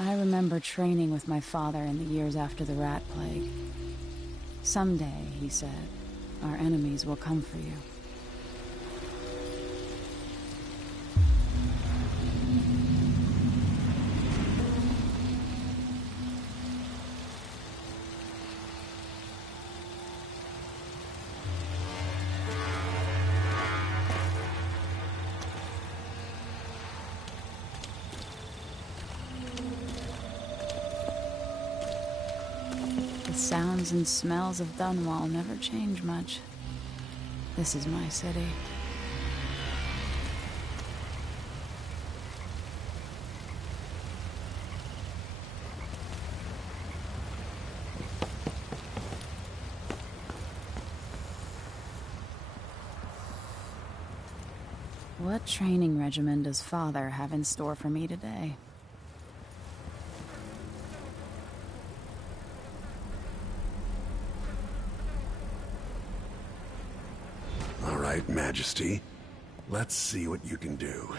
I remember training with my father in the years after the rat plague. Someday, he said, our enemies will come for you. The sounds and smells of Dunwall never change much. This is my city. What training regimen does Father have in store for me today? All right, Majesty. Let's see what you can do.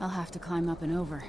I'll have to climb up and over.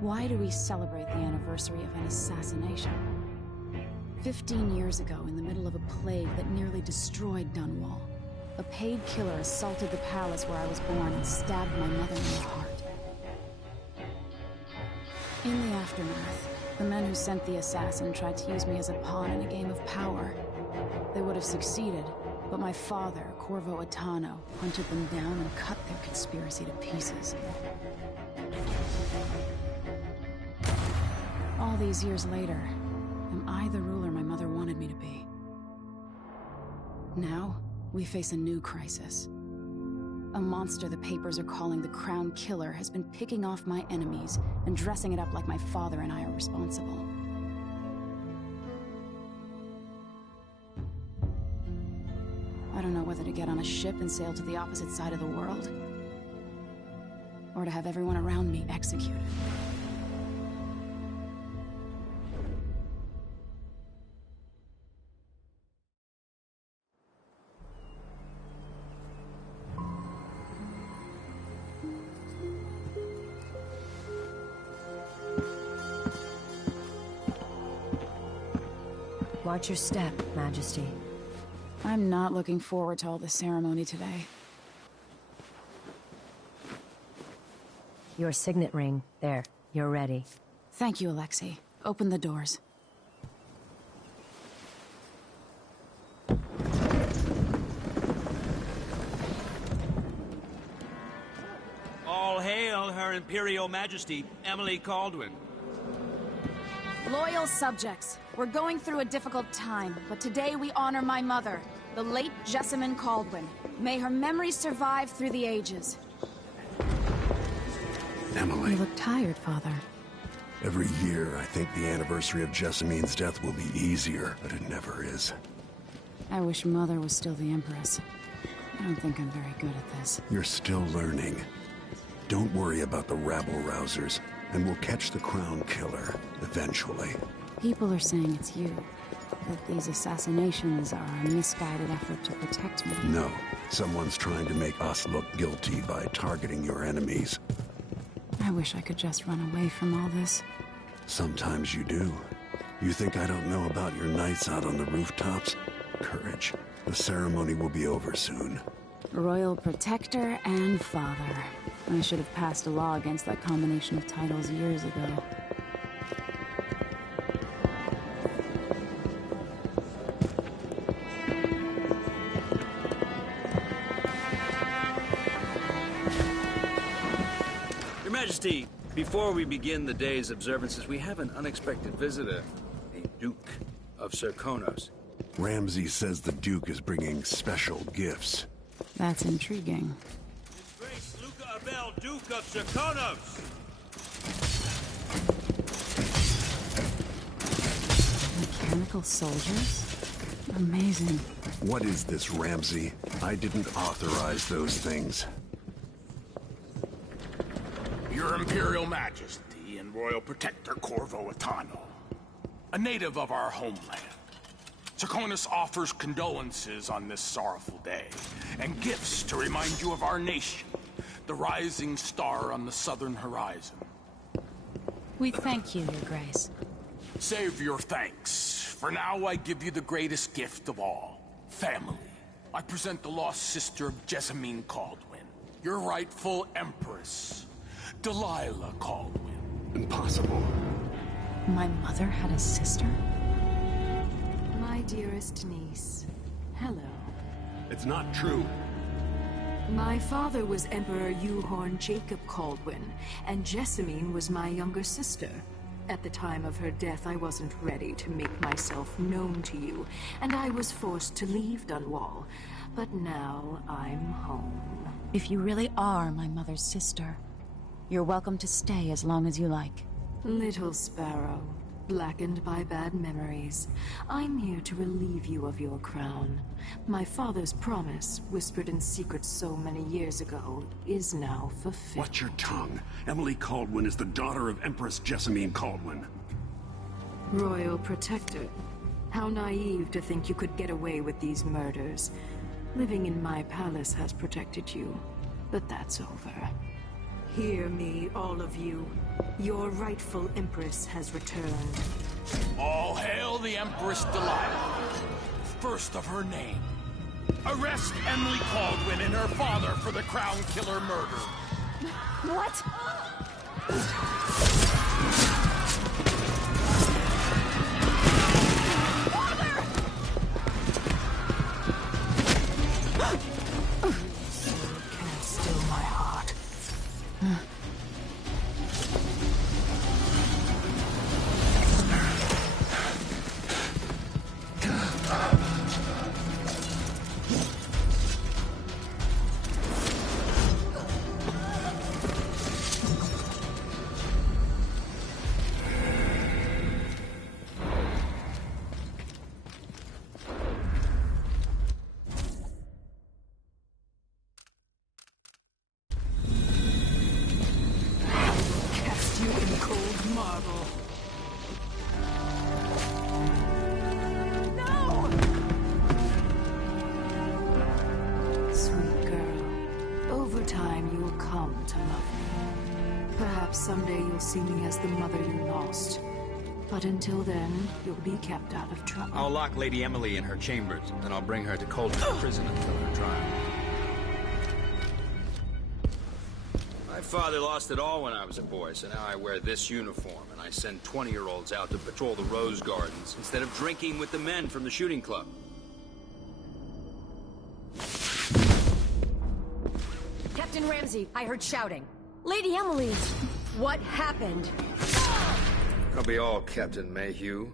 Why do we celebrate the anniversary of an assassination? 15 years ago, in the middle of a plague that nearly destroyed Dunwall, a paid killer assaulted the palace where I was born and stabbed my mother in the heart. In the aftermath, the men who sent the assassin tried to use me as a pawn in a game of power. They would have succeeded, but my father, Corvo Attano, hunted them down and cut their conspiracy to pieces. All these years later, am I the ruler my mother wanted me to be? Now, we face a new crisis. A monster the papers are calling the Crown Killer has been picking off my enemies and dressing it up like my father and I are responsible. I don't know whether to get on a ship and sail to the opposite side of the world, or to have everyone around me executed. Watch your step, Majesty. I'm not looking forward to all the ceremony today. Your signet ring. There. You're ready. Thank you, Alexei. Open the doors. All hail Her Imperial Majesty, Emily Caldwin. Loyal subjects, we're going through a difficult time, but today we honor my mother, the late Jessamine Caldwin. May her memory survive through the ages. Emily. You look tired, Father. Every year, I think the anniversary of Jessamine's death will be easier, but it never is. I wish Mother was still the Empress. I don't think I'm very good at this. You're still learning. Don't worry about the rabble-rousers, and we'll catch the Crown Killer, eventually. People are saying it's you. That these assassinations are a misguided effort to protect me. No. Someone's trying to make us look guilty by targeting your enemies. I wish I could just run away from all this. Sometimes you do. You think I don't know about your nights out on the rooftops? Courage. The ceremony will be over soon. Royal Protector and Father. I should have passed a law against that combination of titles years ago. Your Majesty, before we begin the day's observances, we have an unexpected visitor, the Duke of Serkonos. Ramsay says the Duke is bringing special gifts. That's intriguing. His Grace Luca Abel, Duke of Serkonos! Mechanical soldiers? Amazing. What is this, Ramsay? I didn't authorize those things. Your Imperial Majesty and Royal Protector Corvo Atano, a native of our homeland. Serkonos offers condolences on this sorrowful day, and gifts to remind you of our nation, the rising star on the southern horizon. We thank you, Your Grace. Save your thanks. For now, I give you the greatest gift of all, family. I present the lost sister of Jessamine Caldwin, your rightful Empress, Delilah Caldwin. Impossible. My mother had a sister? My dearest niece, hello. It's not true. My father was Emperor Yuhorn Jacob Caldwin, and Jessamine was my younger sister. At the time of her death, I wasn't ready to make myself known to you, and I was forced to leave Dunwall. But now I'm home. If you really are my mother's sister, you're welcome to stay as long as you like. Little sparrow, blackened by bad memories, I'm here to relieve you of your crown. My father's promise, whispered in secret so many years ago, is now fulfilled. Watch your tongue. Emily Caldwin is the daughter of Empress Jessamine Caldwin. Royal Protector, how naive to think you could get away with these murders. Living in my palace has protected you, but that's over. Hear me, all of you. Your rightful Empress has returned. All hail the Empress Delilah, first of her name. Arrest Emily Caldwin and her father for the Crown Killer murder. What? Can't still my heart. marble. Sweet girl, over time you'll come to love me. Perhaps someday you'll see me as the mother you lost. But until then, you'll be kept out of trouble. I'll lock Lady Emily in her chambers, and I'll bring her to Coldstream Prison until her trial. My father lost it all when I was a boy, so now I wear this uniform, and I send 20-year-olds out to patrol the rose gardens instead of drinking with the men from the shooting club. Captain Ramsey, I heard shouting. Lady Emily, what happened? I'll be all Captain Mayhew.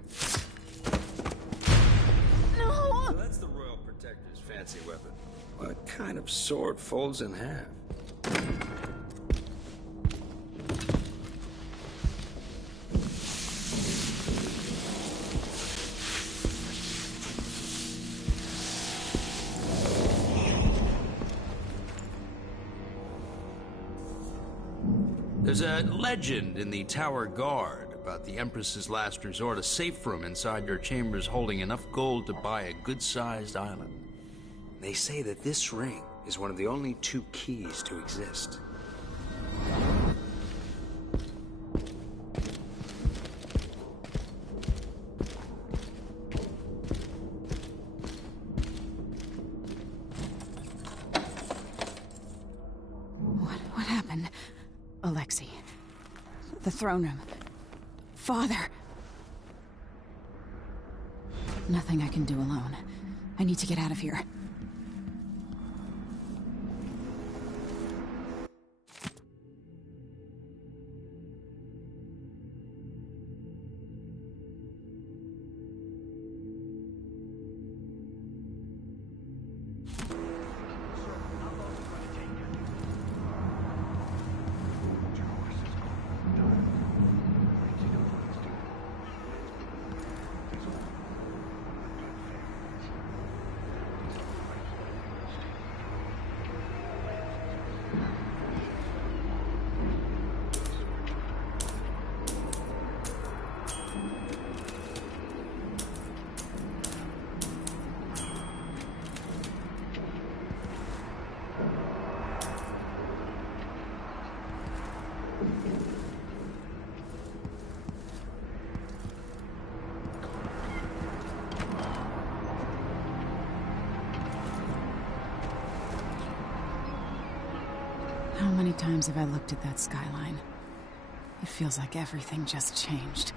No! So that's the Royal Protector's fancy weapon. What kind of sword folds in half? There's a legend in the Tower Guard about the Empress's last resort, a safe room inside your chambers holding enough gold to buy a good-sized island. They say that this ring is one of the only 2 keys to exist. What happened? Alexei. The throne room. Father. Nothing I can do alone. I need to get out of here. How many times have I looked at that skyline? It feels like everything just changed.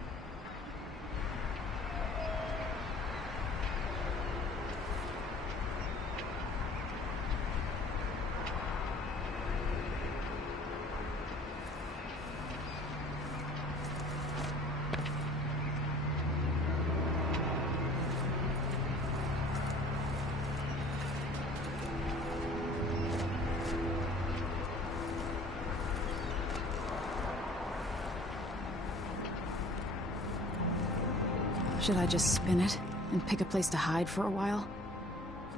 Should I just spin it and pick a place to hide for a while?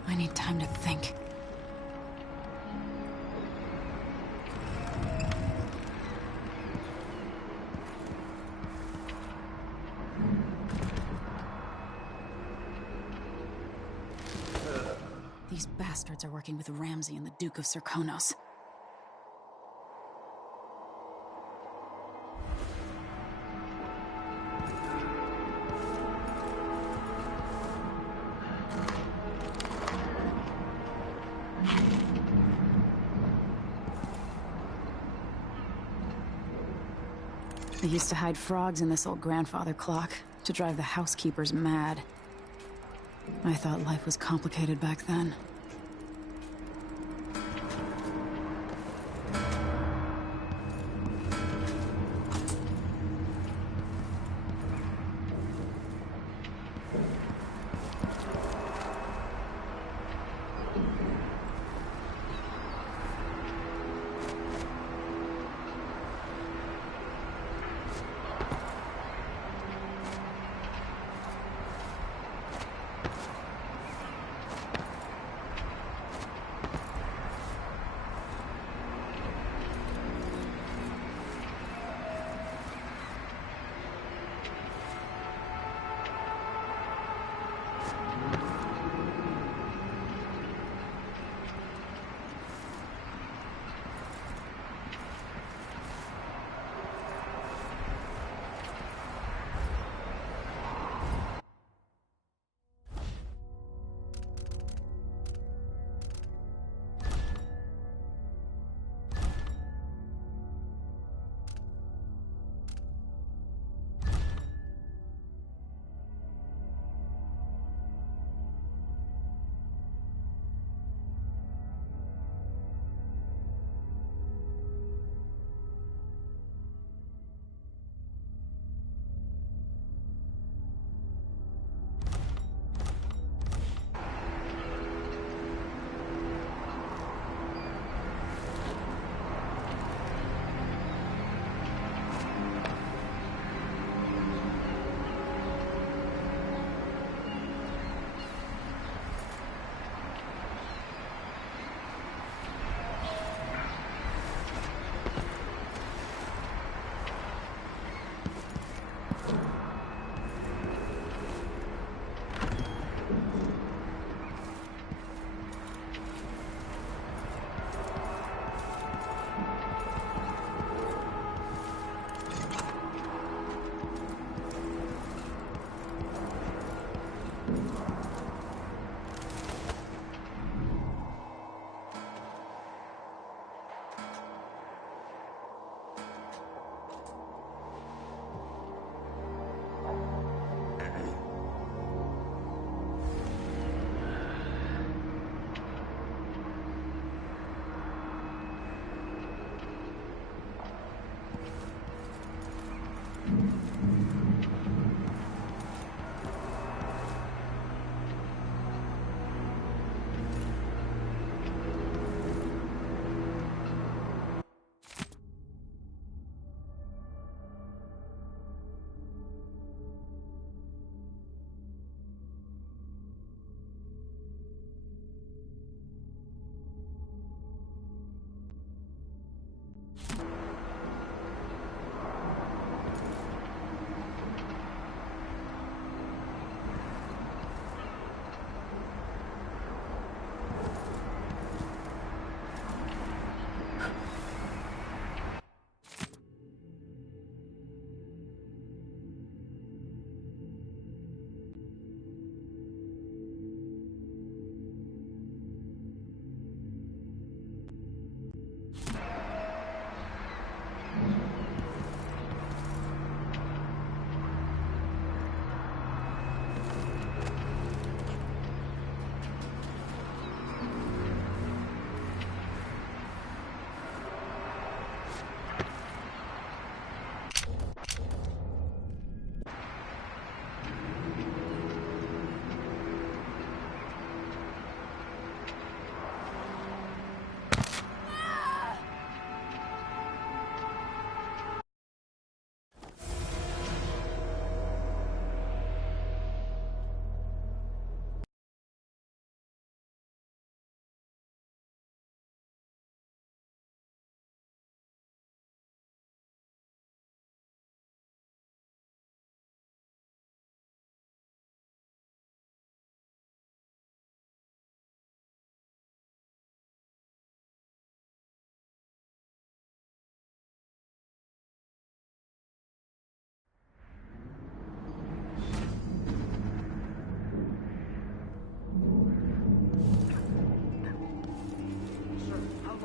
I need time to think. These bastards are working with Ramsey and the Duke of Serkonos. They used to hide frogs in this old grandfather clock to drive the housekeepers mad. I thought life was complicated back then.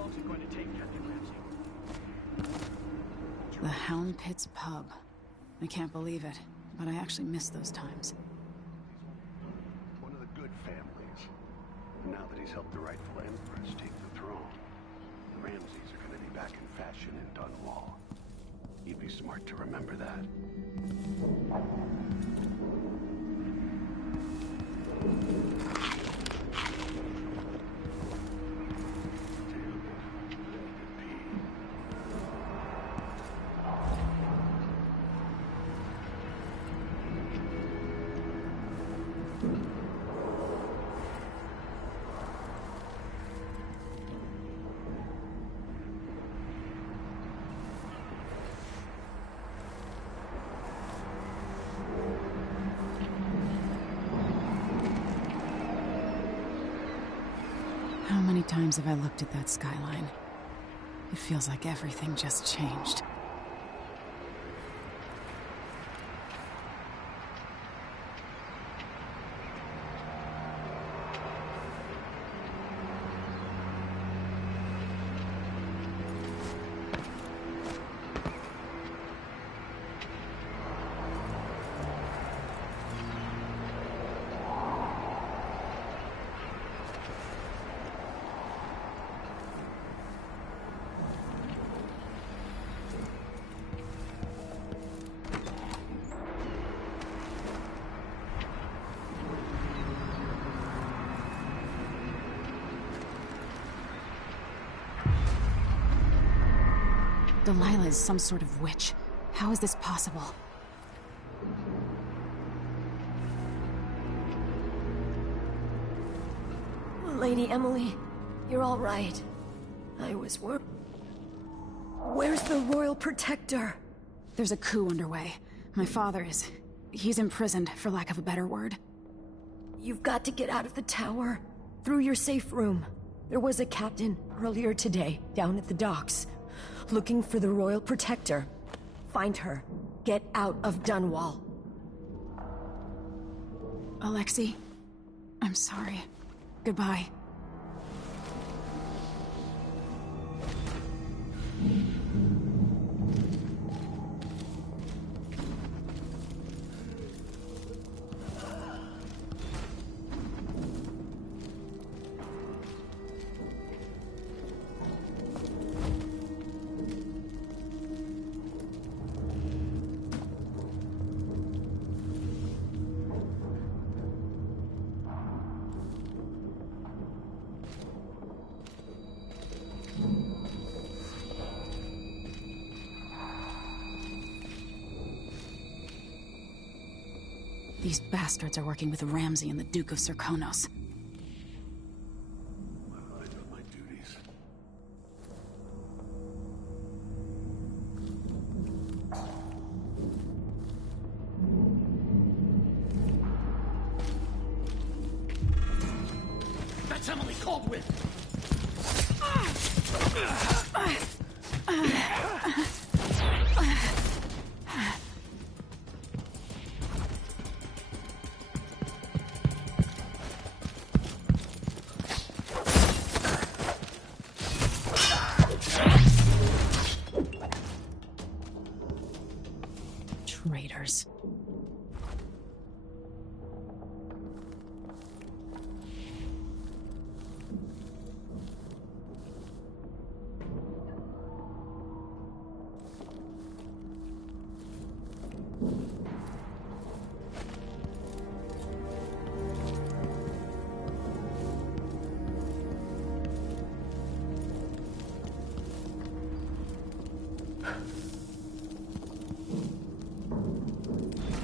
long is it going to take, Captain Ramsey? The Hound Pit's pub. I can't believe it, but I actually miss those times. One of the good families. Now that he's helped the rightful Empress take the throne, the Ramseys are gonna be back in fashion in Dunwall. You'd be smart to remember that. How many times have I looked at that skyline? It feels like everything just changed. Delilah is some sort of witch. How is this possible? Lady Emily, you're all right. I was Where's the Royal Protector? There's a coup underway. My father is... he's imprisoned, for lack of a better word. You've got to get out of the tower. Through your safe room. There was a captain earlier today, down at the docks. Looking for the Royal Protector. Find her. Get out of Dunwall. Alexei, I'm sorry. Goodbye. These bastards are working with Ramsey and the Duke of Serkonos. I know my duties. That's Emily Caldwell! Traitors.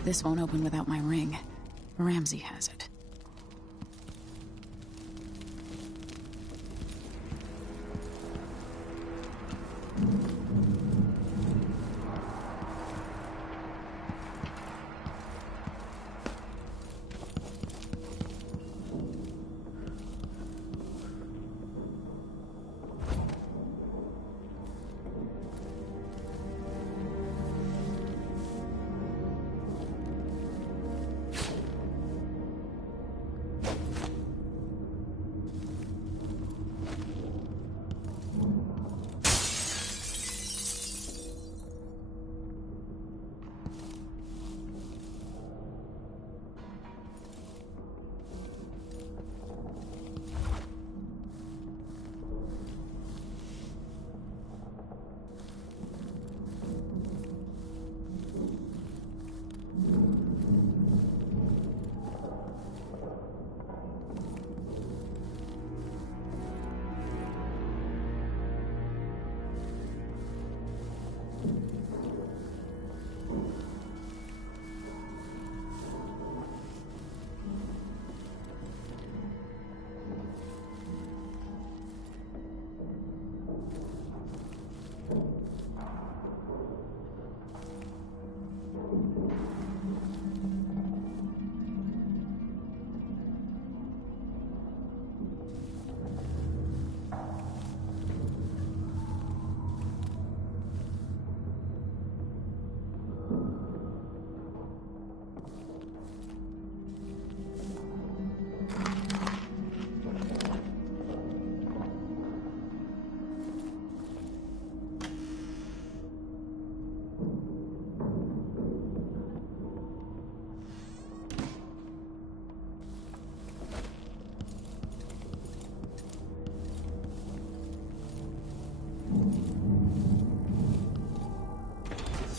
This won't open without my ring. Ramsey has it.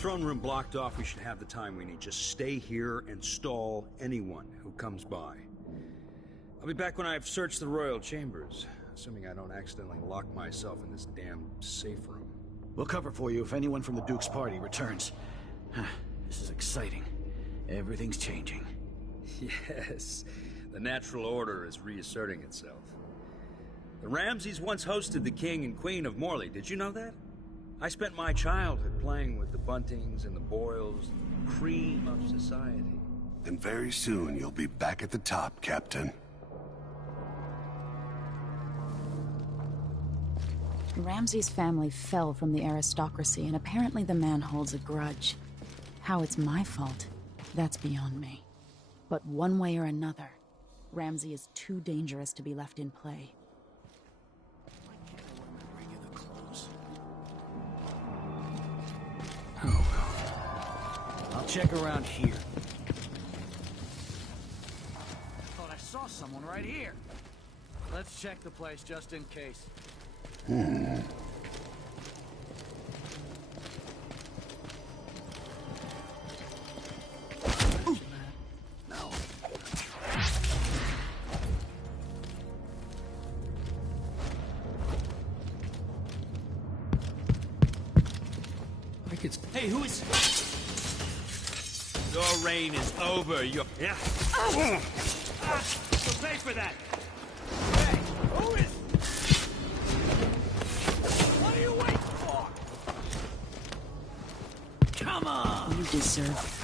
throne room blocked off, we should have the time we need. Just stay here and stall anyone who comes by. I'll be back when I've searched the royal chambers, assuming I don't accidentally lock myself in this damn safe room. We'll cover for you if anyone from the Duke's party returns. This is exciting. Everything's changing. Yes, the natural order is reasserting itself. The Ramseys once hosted the king and queen of Morley. Did you know that? I spent my childhood playing with the Buntings and the Boyles, the cream of society. And very soon you'll be back at the top, Captain. Ramsey's family fell from the aristocracy, and apparently the man holds a grudge. How it's my fault, that's beyond me. But one way or another, Ramsey is too dangerous to be left in play. Why can't I wear my regular clothes? Oh well. I'll check around here. Thought I saw someone right here. Let's check the place just in case. No. Like it's... Hey, who is... Your reign is over, you're... Yeah. You'll pay for that! Hey, who is... What are you waiting for? Come on! You deserve it.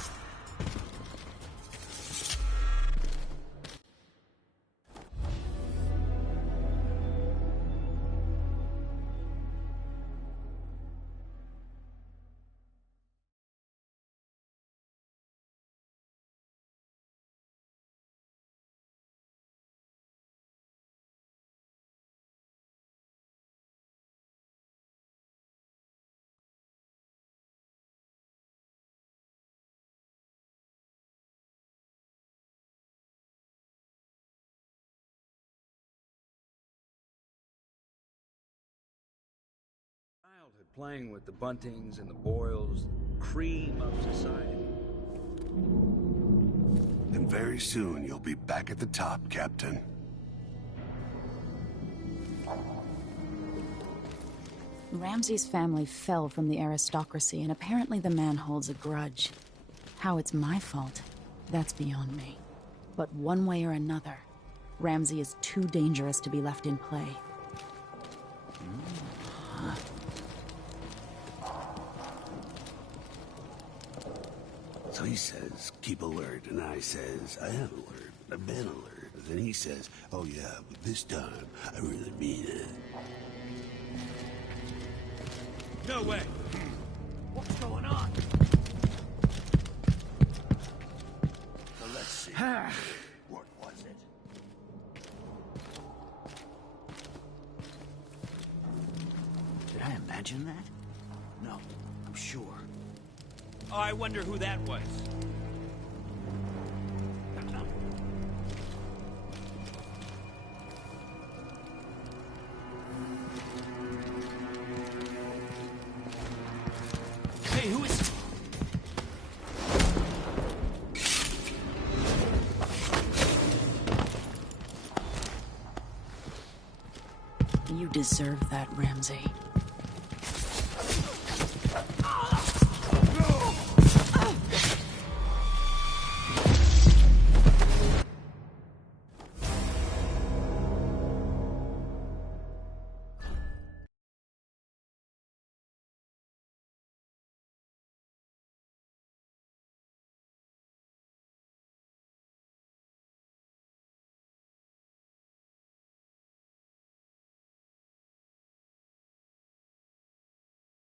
Childhood playing with the Buntings and the Boyles, the cream of society. And very soon you'll be back at the top, Captain. Ramsey's family fell from the aristocracy, and apparently the man holds a grudge. How it's my fault, that's beyond me. But one way or another, Ramsey is too dangerous to be left in play. So he says, keep alert, and I says, I am alert. I've been alert. And then he says, oh yeah, but this time, I really mean it. No way! What's going on? So let's see. What was it? Did I imagine that? No, I'm sure. Oh, I wonder who that was. Hey, who is... You deserve that, Ramsey.